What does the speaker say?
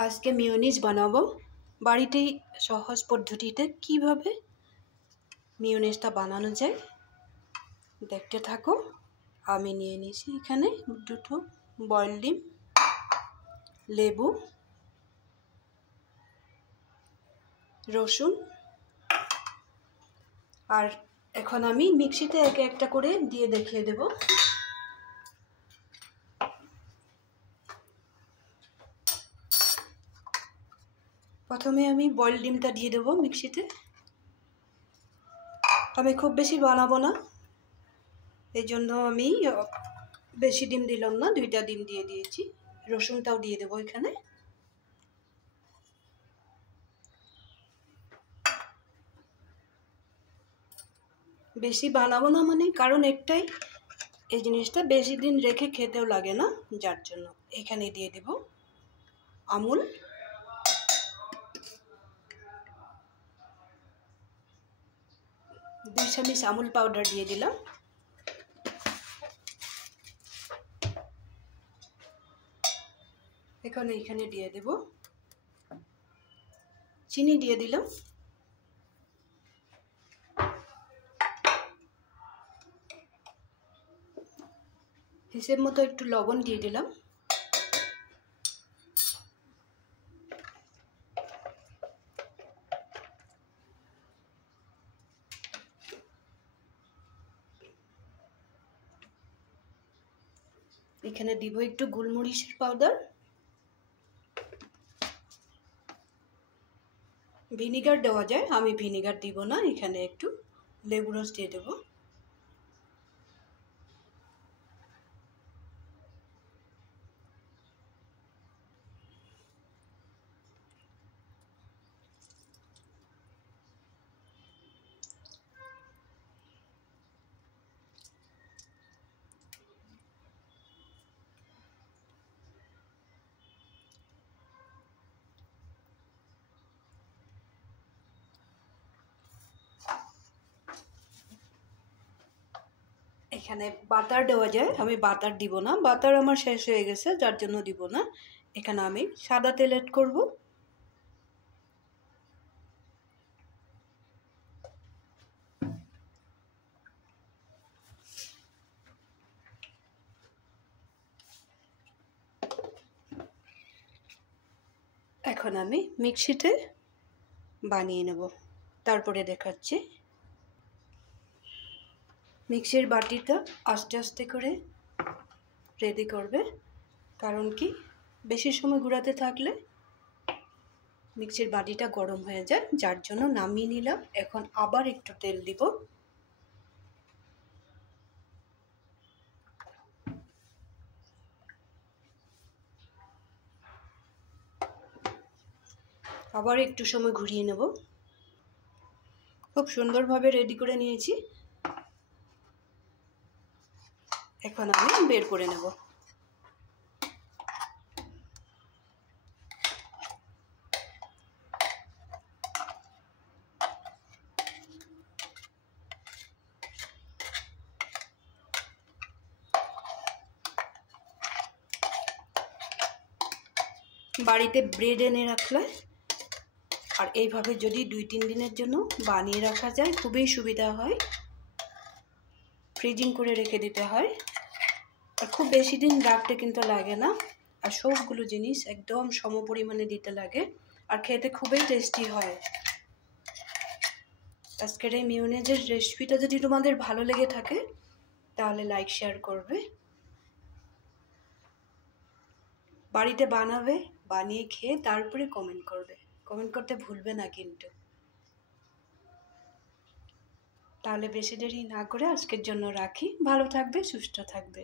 আজকে মিয়োনিজ বানাবো বাড়িতেই সহজ পদ্ধতিতে। কিভাবে মিয়োনিজটা বানানো যায় দেখতে থাকো। আমি নিয়ে নিয়েছি এখানে দুটো বয়েল ডিম, লেবু, রসুন, আর এখন আমি মিক্সিতে একে একটা করে দিয়ে দেখিয়ে দেব। প্রথমে আমি বয়েল ডিমটা দিয়ে দেবো মিক্সিতে। আমি খুব বেশি বানাবো না, এই জন্য আমি বেশি ডিম দিলাম না, 2টা ডিম দিয়ে দিয়েছি। রসুনটাও দিয়ে দেবো এখানে। বেশি বানাবো না মানে কারণ একটাই, এই জিনিসটা বেশি দিন রেখে খেতেও লাগে না, যার জন্য এখানে দিয়ে দেব আমুল, দুই চামচ আমুল পাউডার দিয়ে দিলাম। এখানে দিয়ে দেব চিনি, দিয়ে দিলাম হিসেব মতো, একটু লবণ দিয়ে দিলাম। এখানে দিব একটু গোলমরিচের পাউডার। ভিনিগার দেওয়া যায়, আমি ভিনিগার দিব না, এখানে একটু লেবু রস দিয়ে দেব। এখানে বাটার দেওয়া যায়, আমি বাটার দিব না, বাটার আমার শেষ হয়ে গেছে, যার জন্য দিব না। এখানে আমি সাদা তেল অ্যাড করব। এখন আমি মিক্সিতে বানিয়ে নেব, তারপরে দেখাচ্ছি। মিক্সির বাটিটা আস্তে আস্তে করে রেডি করবে, কারণ কি বেশি সময় ঘোরাতে থাকলে মিক্সির বাটিটা গরম হয়ে যায়, যার জন্য নামিয়ে নিলাম। এখন আবার একটু তেল দিব। আবার একটু সময় ঘুরিয়ে নেব। খুব সুন্দরভাবে রেডি করে নিয়েছি। এখন আমি বের করে নেব। বাড়িতে ব্রেড এনে রাখলে আর এইভাবে যদি 2-3 দিনের জন্য বানিয়ে রাখা যায়, খুবই সুবিধা হয়। ফ্রিজিং করে রেখে দিতে হয়, আর খুব বেশি দিন রাখতে কিন্তু লাগে না। আর সবগুলো জিনিস একদম সম পরিমাণে দিতে লাগে, আর খেতে খুবই টেস্টি হয়। আজকের এই মিয়োনিজের রেসিপিটা যদি তোমাদের ভালো লেগে থাকে তাহলে লাইক শেয়ার করবে, বাড়িতে বানাবে, বানিয়ে খেয়ে তারপরে কমেন্ট করবে। কমেন্ট করতে ভুলবে না কিন্তু। তাহলে বেশি দেরি না করে আজকের জন্য রাখি। ভালো থাকবে, সুস্থ থাকবে।